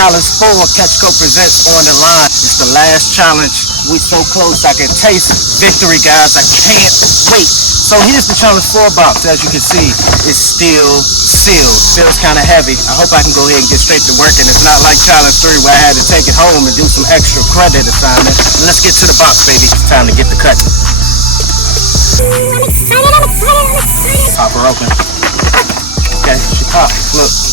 Challenge 4, Catch Co presents on the line. It's the last challenge. We so close, I can taste victory, guys. I can't wait. So here's the Challenge 4 box. As you can see, it's still sealed. Feels kind of heavy. I hope I can go ahead and get straight to work. And it's not like Challenge 3 where I had to take it home and do some extra credit assignment. Let's get to the box, baby. It's time to get the cut. I'm excited. Pop her open. Okay, she popped. Look.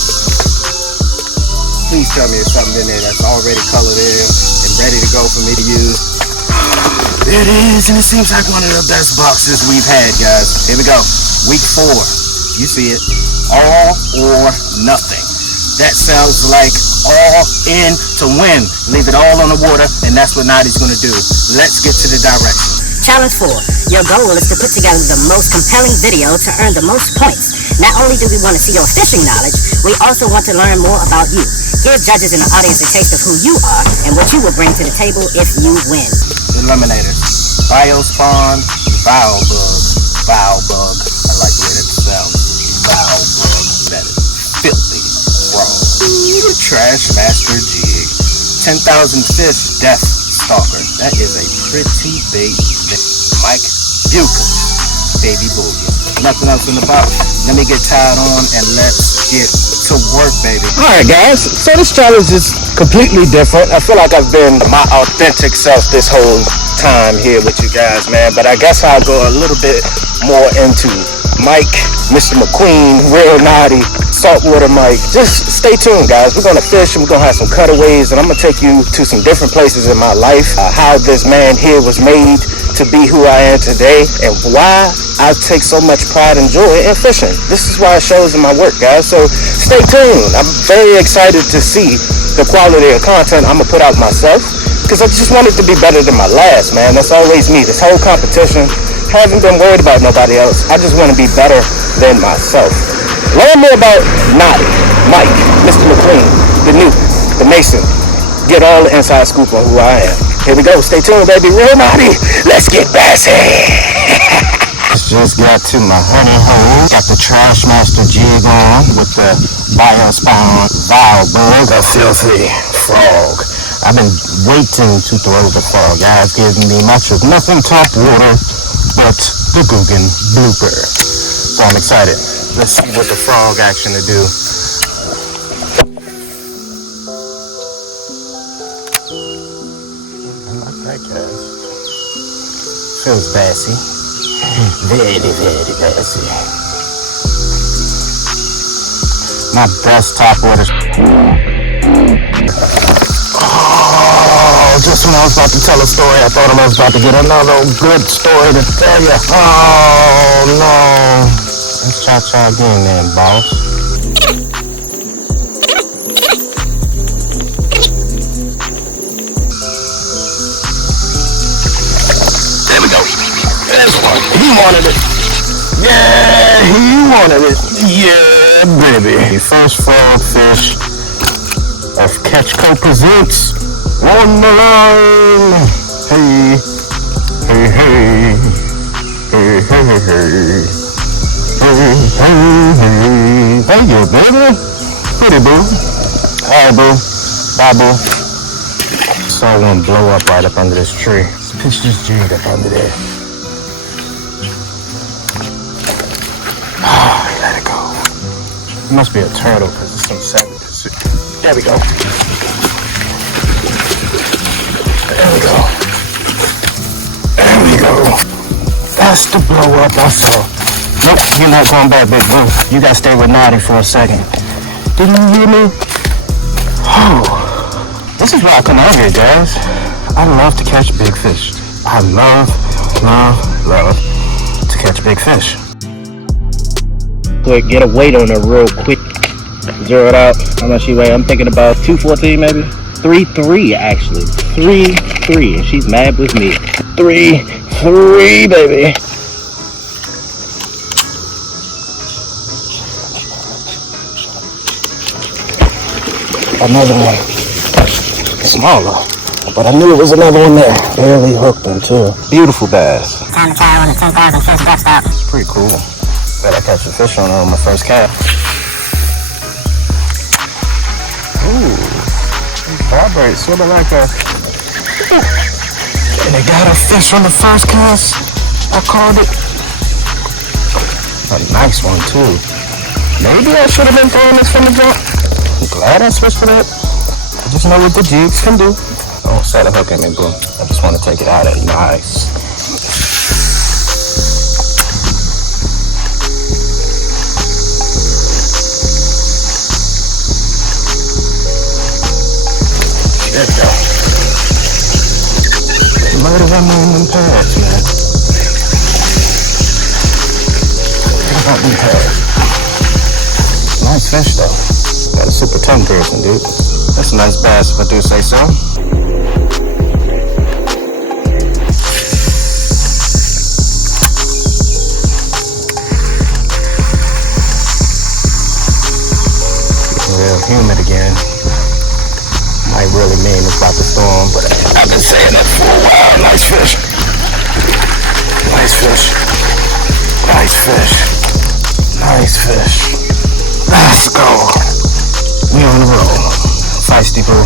Please tell me there's something in there that's already colored in and ready to go for me to use. There it is, and it seems like one of the best boxes we've had, guys. Here we go. Week 4. You see it. All or nothing. That sounds like all in to win. Leave it all on the water, and that's what Knotty's going to do. Let's get to the directions. Challenge 4. Your goal is to put together the most compelling video to earn the most points. Not only do we want to see your fishing knowledge, we also want to learn more about you. Give judges in the audience a taste of who you are and what you will bring to the table if you win. Eliminators. Biospawn, Vile Bug. I like the way that sounds. Vile Bug. That is filthy wrong. Trash Master Jig. 10,000 Fish Death Stalker. That is a pretty big thing. Mike Buchers. Baby Bullion. Nothing else in the box. Let me get tied on and let's get to work, baby. Alright guys, so this challenge is completely different. I feel like I've been my authentic self this whole time here with you guys, man. But I guess I'll go a little bit more into Mike, Mr. McQueen, Reel Knotty, Saltwater Mike. Just stay tuned, guys. We're gonna fish and we're gonna have some cutaways, and I'm gonna take you to some different places in my life. How this man here was made to be who I am today, and why I take so much pride and joy in fishing. This is why it shows in my work, guys. So stay tuned. I'm very excited to see the quality of content I'm gonna put out myself, because I just want it to be better than my last, man. That's always me. This whole competition, haven't been worried about nobody else. I just want to be better than myself. Learn more about Knotty, Mike, Mr. McQueen, the NUPE, the Mason. Get all the inside scoop on who I am. Here we go. Stay tuned, baby. Reel Knotty. Let's get busy. Just got to my honey hole. Got the Trash Master Jig on with the Biospawn Vile Bug, a filthy frog. I've been waiting to throw the frog. Guys giving me much of nothing top water but the Guggen blooper. So I'm excited. Let's see what the frog actually do. I like that, guys. Feels bassy. Very, very bassy. My best top water. Oh, just when I was about to tell a story, I thought I was about to get another good story to tell you. Oh, no. Let's try again then, boss. There we go. That's one. He wanted it. Yeah, he wanted it. Yeah, baby. First frog fish of Catch Co presents on the line. Hey, hey, hey, hey, hey, hey, hey. Thank you, baby. Pretty boo. Hi, boo. Bye, boo. So I'm gonna blow up right up under this tree. Let's pitch this jig up under there. Oh, let it go. It must be a turtle because it's some 7%. There we go. There we go. There we go. That's the blow up I saw. Nope, you're not going back, big bro. You gotta stay with Knotty for a second. Didn't you hear me? Oh, this is why I come out here, guys. I love to catch big fish. I love to catch big fish. Quick, get a weight on her real quick. Zero it out. How much she weigh? I'm thinking about 214 maybe. 3.3 actually. 3.3, and she's mad with me. 3.3, baby. Another one. Smaller. But I knew it was another one there. Barely hooked him too. Beautiful bass. Time to try on the 10,000 Fish Death Stalker. Pretty cool. Bet I catch a fish on her on my first cast. Ooh. Right, sort of like a... And they got a fish on the first cast. I called it. A nice one, too. Maybe I should have been throwing this from the jump. I'm glad I switched to that. I just know what the jigs can do. Don't set a hook in me, boo. I just want to take it out at nice. There we go. Murder one more in them pads, man. Think about them pads. Nice fish, though. Got a super tongue piercing, dude. That's a nice bass, if I do say so. Real humid again. Might really mean it's about to storm, but I've been saying that for a while. Nice fish. Nice fish. Nice fish. Nice fish. Let's go. We on the roll. Feisty boo.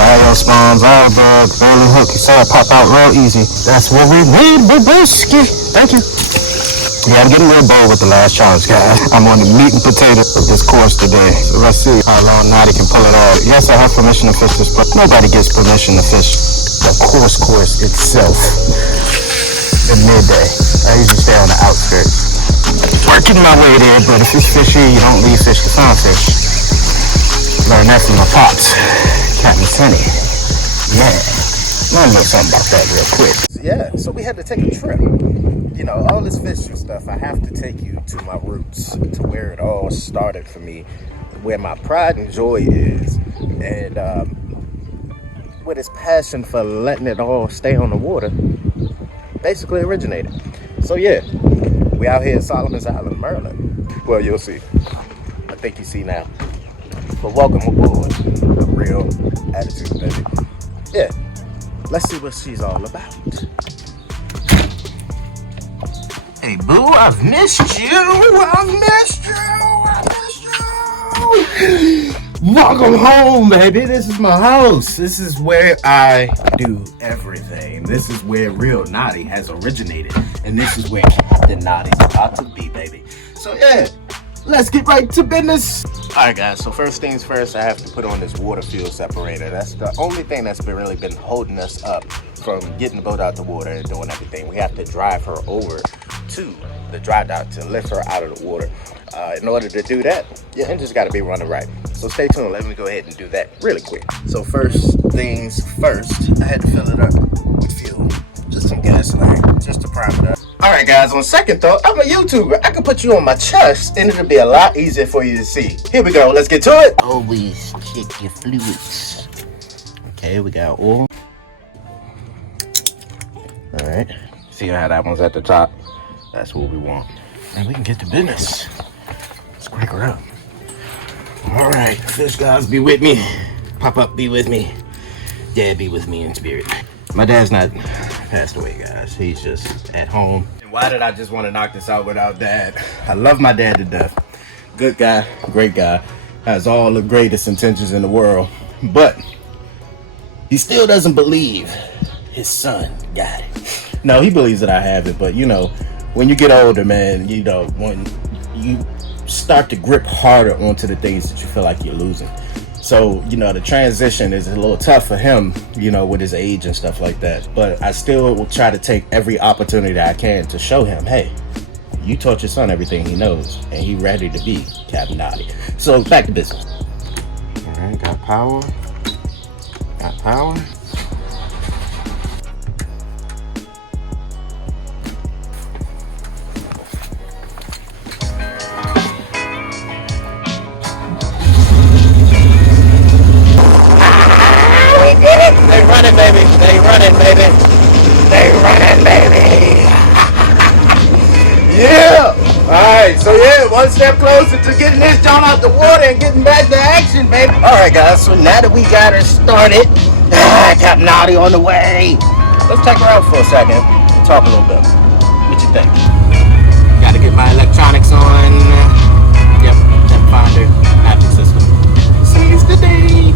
Bio spawn, bio bug, barely hook. You saw it pop out real easy. That's what we need, Babuski. Thank you. Yeah, I'm getting real bold with the last challenge, guys. I'm on the meat and potatoes of this course today. So let's see how long Knotty can pull it off. Yes, I have permission to fish this, but nobody gets permission to fish the course itself at midday. I usually stay on the outskirts. Working my way there, but if it's fishy, you don't leave fish to find fish. Learned that from my pops, Captain Sunny. Yeah, I know something about that real quick. Yeah, so we had to take a trip. You know, all this fishing stuff, I have to take you to my roots, to where it all started for me, where my pride and joy is, and where this passion for letting it all stay on the water basically originated. So yeah, we out here in Solomon's Island, Maryland. Well, you'll see. I think you see now. But welcome aboard the Real Attitude, baby. Yeah, let's see what she's all about. Hey, boo, I've missed you. I've missed you. I've missed you. Welcome home, baby. This is my house. This is where I do everything. This is where Reel Knotty has originated. And this is where Captain Knotty's about to be, baby. So, yeah, let's get right to business. All right, guys. So, first things first, I have to put on this water fuel separator. That's the only thing that's really been holding us up from getting the boat out the water and doing everything. We have to drive her over to the dry dock to lift her out of the water. In order to do that, your engine's got to be running right. So stay tuned. Let me go ahead and do that really quick. So first things first, I had to fill it up with fuel. Just some gasoline, just to prime it up. All right, guys, on second thought, I'm a YouTuber. I can put you on my chest and it'll be a lot easier for you to see. Here we go. Let's get to it. Always check your fluids. Okay, we got oil. All right. See how that one's at the top? That's what we want. And we can get to business. Let's crank her up. All right, fish guys, be with me. Pop up, be with me. Dad, be with me in spirit. My dad's not passed away, guys. He's just at home. And why did I just want to knock this out without Dad? I love my dad to death. Good guy, great guy. Has all the greatest intentions in the world. But he still doesn't believe his son got it. No, he believes that I have it, but you know, when you get older, man, you know, when you start to grip harder onto the things that you feel like you're losing. So, you know, the transition is a little tough for him, you know, with his age and stuff like that. But I still will try to take every opportunity I can to show him, hey, you taught your son everything he knows, and he ready to be Captain Knotty. So, back to business. All right, got power. Got power. They running, baby. They running, baby. They running, baby. Yeah. All right. So yeah, one step closer to getting this John out the water and getting back to action, baby. All right, guys. So now that we got her started, Captain Knotty on the way. Let's take her out for a second and talk a little bit. What you think? Got to get my electronics on. Yep. That finder mapping system. Seize the day.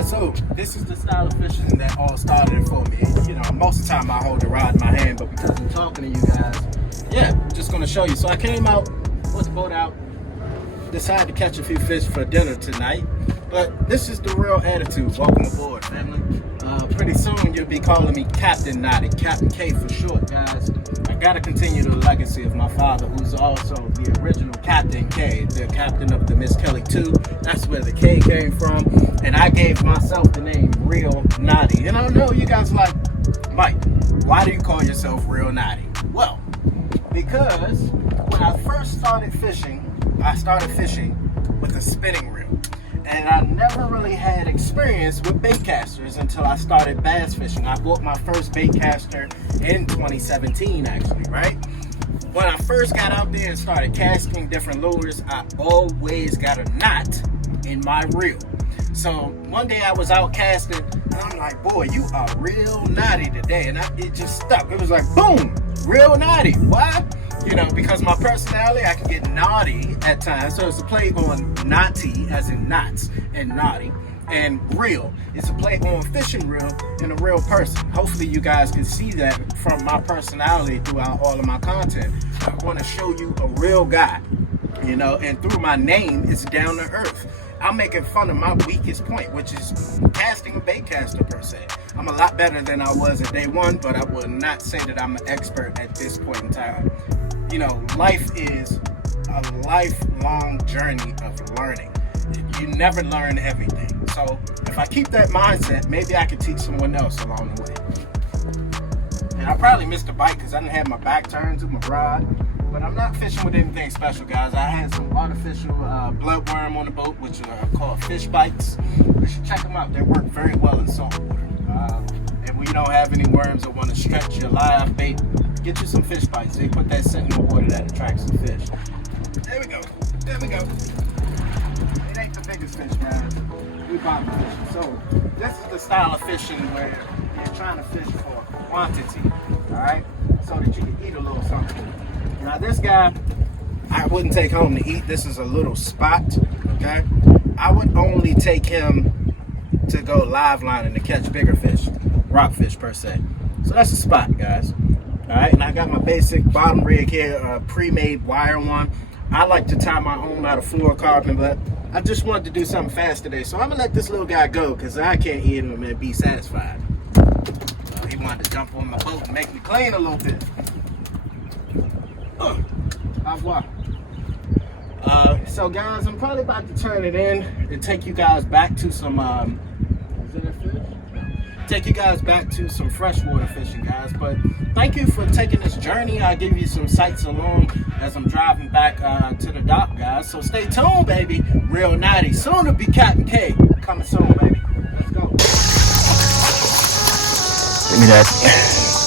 guys, so this is the style of fishing that all started for me. You know, most of the time I hold the rod in my hand, but because I'm talking to you guys, yeah, just gonna show you. So I came out, put the boat out, decided to catch a few fish for dinner tonight. But this is the real attitude. Welcome aboard, family. Pretty soon you'll be calling me Captain Knotty, Captain K for short, guys. I gotta continue the legacy of my father, who's also the original Captain K, the captain of the Miss Kelly 2. That's where the K came from. And I gave myself the name Reel Knotty. And I know you guys are like, Mike, why do you call yourself Reel Knotty? Well, because when I first started fishing, I started fishing with a spinning reel. And I never really had experience with bait casters until I started bass fishing. I bought my first bait caster in 2017, actually, right? When I first got out there and started casting different lures, I always got a knot in my reel. So one day I was out casting, and I'm like, boy, you are real knotty today. And it just stuck. It was like, boom, real knotty. Why? You know, because my personality, I can get naughty at times. So it's a play on naughty, as in knots, and naughty. And real, it's a play on fishing reel and a real person. Hopefully you guys can see that from my personality throughout all of my content. I want to show you a real guy, you know, and through my name, it's down to earth. I'm making fun of my weakest point, which is casting a bait caster per se. I'm a lot better than I was at day one, but I would not say that I'm an expert at this point in time. You know, life is a lifelong journey of learning. You never learn everything. So if I keep that mindset, maybe I could teach someone else along the way. And I probably missed a bite because I didn't have my back turned to my rod. But I'm not fishing with anything special, guys. I had some artificial bloodworm on the boat, which are called fish bites. You should check them out. They work very well in salt water. If we don't have any worms or want to stretch your live bait, get you some fish bites. They put that scent in the water that attracts the fish. There we go. There we go. It ain't the biggest fish, man. We bottom fishing. So this is the style of fishing where you're trying to fish for quantity, all right? So that you can eat a little something. Now this guy, I wouldn't take home to eat. This is a little spot, okay? I would only take him to go live lining to catch bigger fish, rockfish per se. So that's a spot, guys. All right, and I got my basic bottom rig here, pre-made wire one. I like to tie my own out of fluorocarbon, but I just wanted to do something fast today. So I'm gonna let this little guy go because I can't eat him and be satisfied. He wanted to jump on my boat and make me clean a little bit. Au revoir. So guys, I'm probably about to turn it in and take you guys back to some is it a fish? Take you guys back to some freshwater fishing, guys. But thank you for taking this journey. I'll give you some sights along as I'm driving back to the dock, guys. So stay tuned, baby. Reel Knotty, soon to be Captain K. Coming soon, baby. Let's go. Give me that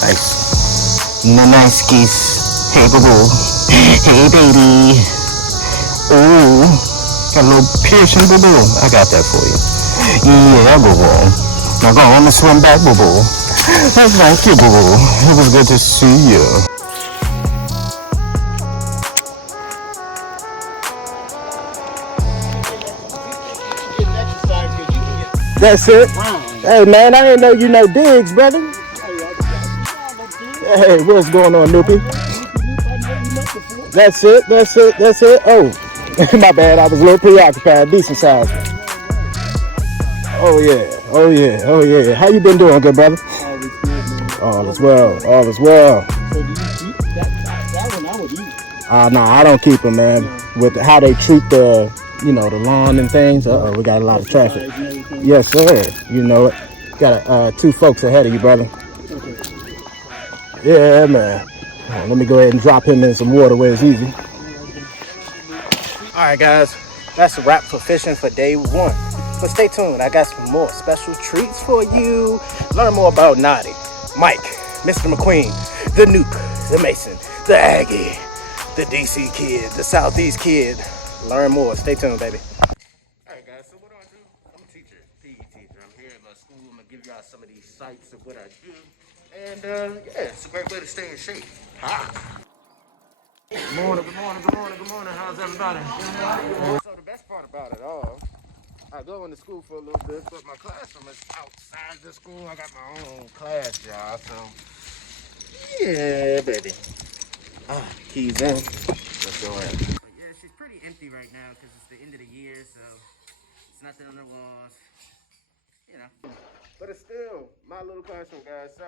nice, nice geese. Hey, boo boo. Hey, baby. Ooh, got a little piercing, boo boo. I got that for you. Yeah, boo boo. Now go on and swim back, boo boo. Thank you, boo boo. It was good to see you. That's it. Hey man, I didn't know you know digs, brother. Hey, what's going on, NUPE? That's it, that's it, that's it. Oh, my bad, I was a little preoccupied. Decent size. Oh yeah, oh yeah, oh yeah. How you been doing, good brother? All is well, all is well. So do you keep that one? I would eat. No, I don't keep them, man. With how they treat the, you know, the lawn and things. We got a lot of traffic. Yes, sir. You know it. Got 2 folks ahead of you, brother. Yeah, man. Let me go ahead and drop him in some water where it's easy. All right, guys, that's a wrap for fishing for day 1. But stay tuned. I got some more special treats for you. Learn more about Knotty, Mike, Mr. McQueen, the NUPE, the Mason, the Aggie, the DC kid, the Southeast kid. Learn more. Stay tuned, baby. All right, guys, so what do? I'm a teacher, PE teacher. I'm here at my school. I'm going to give y'all some of these sights of what I do. And, yeah, it's a great way to stay in shape. Ha! Good morning, good morning, good morning, good morning. How's everybody? So the best part about it all I go into school for a little bit, but my classroom is outside the school. I got my own class, y'all. So, yeah, baby. Keys in. Let's go in. Yeah, she's pretty empty right now because it's the end of the year, so it's nothing on the walls. You know. But it's still my little classroom, guys. So,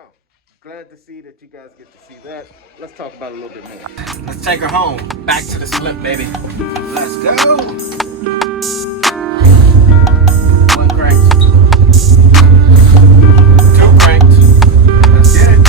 glad to see that you guys get to see that. Let's talk about it a little bit more. Let's take her home. Back to the slip, baby. Let's go. One cranked. Two cranked. Let's get it.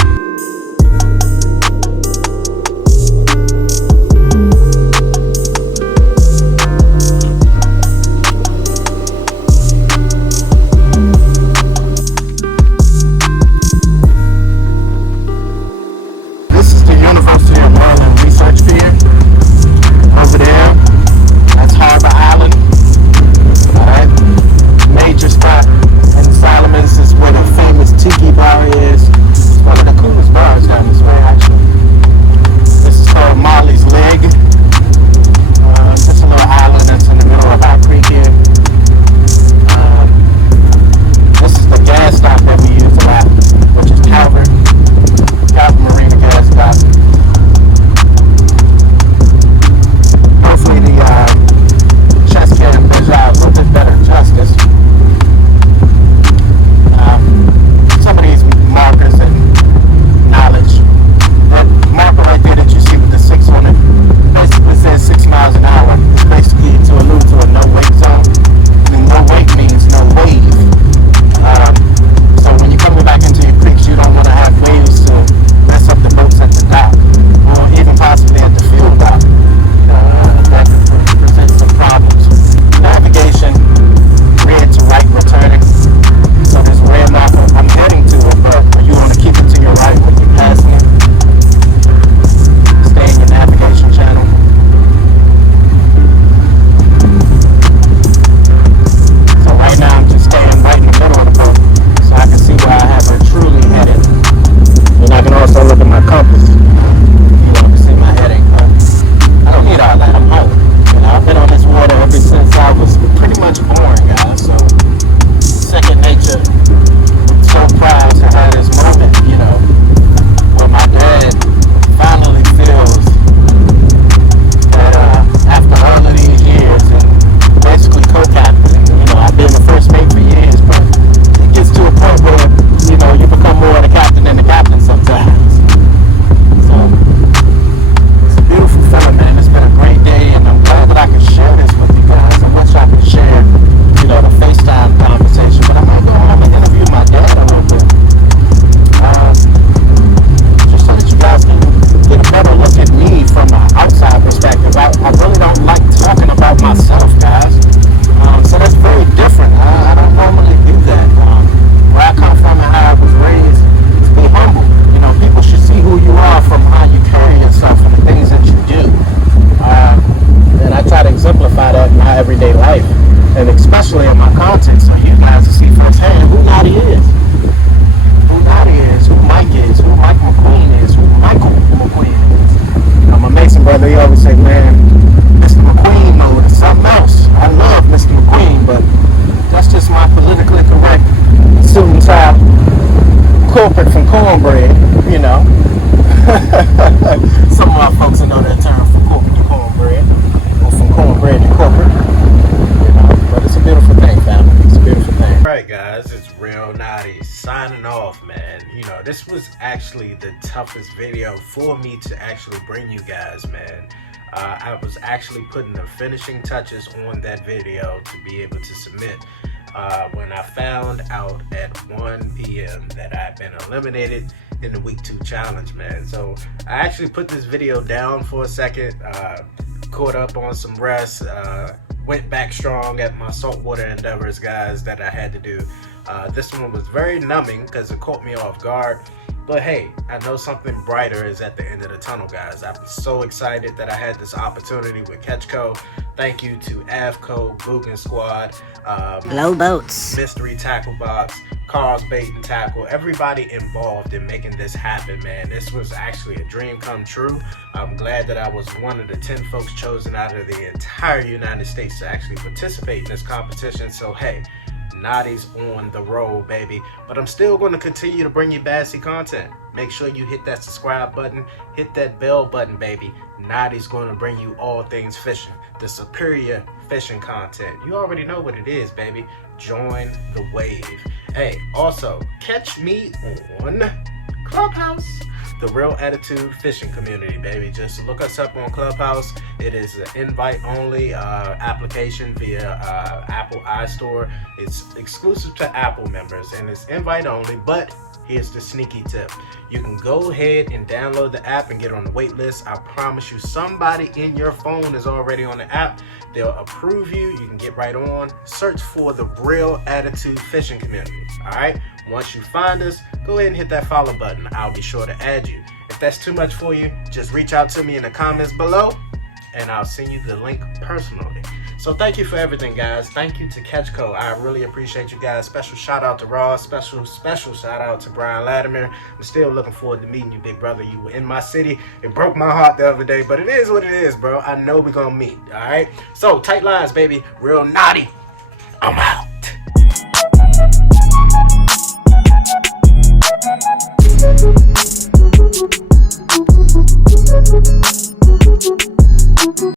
They always say, man, Mr. McQueen mode is something else. I love Mr. McQueen, but that's just my politically correct suit and tie corporate from cornbread, you know. Some of our folks know that term from corporate to cornbread, or from cornbread to corporate, you know. But it's a beautiful thing, family. It's a beautiful thing. All right, guys, it's Reel Knotty signing off, man. You know, this was actually the toughest video for me to actually bring you guys, man. I was actually putting the finishing touches on that video to be able to submit when I found out at 1 p.m. that I'd been eliminated in the week 2 challenge, man. So I actually put this video down for a second, caught up on some rest, went back strong at my saltwater endeavors, guys, that I had to do. This one was very numbing because it caught me off guard. But hey, I know something brighter is at the end of the tunnel, guys. I'm so excited that I had this opportunity with Catchco. Thank you to Avco, Boogan Squad, Low Boats, Mystery Tackle Box, Carl's Bait and Tackle, everybody involved in making this happen, man. This was actually a dream come true. I'm glad that I was one of the 10 folks chosen out of the entire United States to actually participate in this competition. So hey, Knotty's on the roll, baby. But I'm still going to continue to bring you bassy content. Make sure you hit that subscribe button, hit that bell button, baby. Knotty's going to bring you all things fishing, the superior fishing content. You already know what it is, baby. Join the wave. Hey, also catch me on Clubhouse, the Real Attitude Fishing Community, baby. Just look us up on Clubhouse. It is an invite-only application via Apple iStore. It's exclusive to Apple members, and it's invite-only, but here's the sneaky tip. You can go ahead and download the app and get on the wait list. I promise you, somebody in your phone is already on the app. They'll approve you. You can get right on. Search for the Real Attitude Fishing Community. All right? Once you find us, go ahead and hit that follow button. I'll be sure to add you. If that's too much for you, just reach out to me in the comments below, and I'll send you the link personally. So thank you for everything, guys. Thank you to Catchco. I really appreciate you guys. Special shout out to Ross. Special shout out to Brian Latimer. I'm still looking forward to meeting you, big brother. You were in my city. It broke my heart the other day, but it is what it is, bro. I know we're gonna meet. All right. So tight lines, baby. Reel Knotty. I'm out.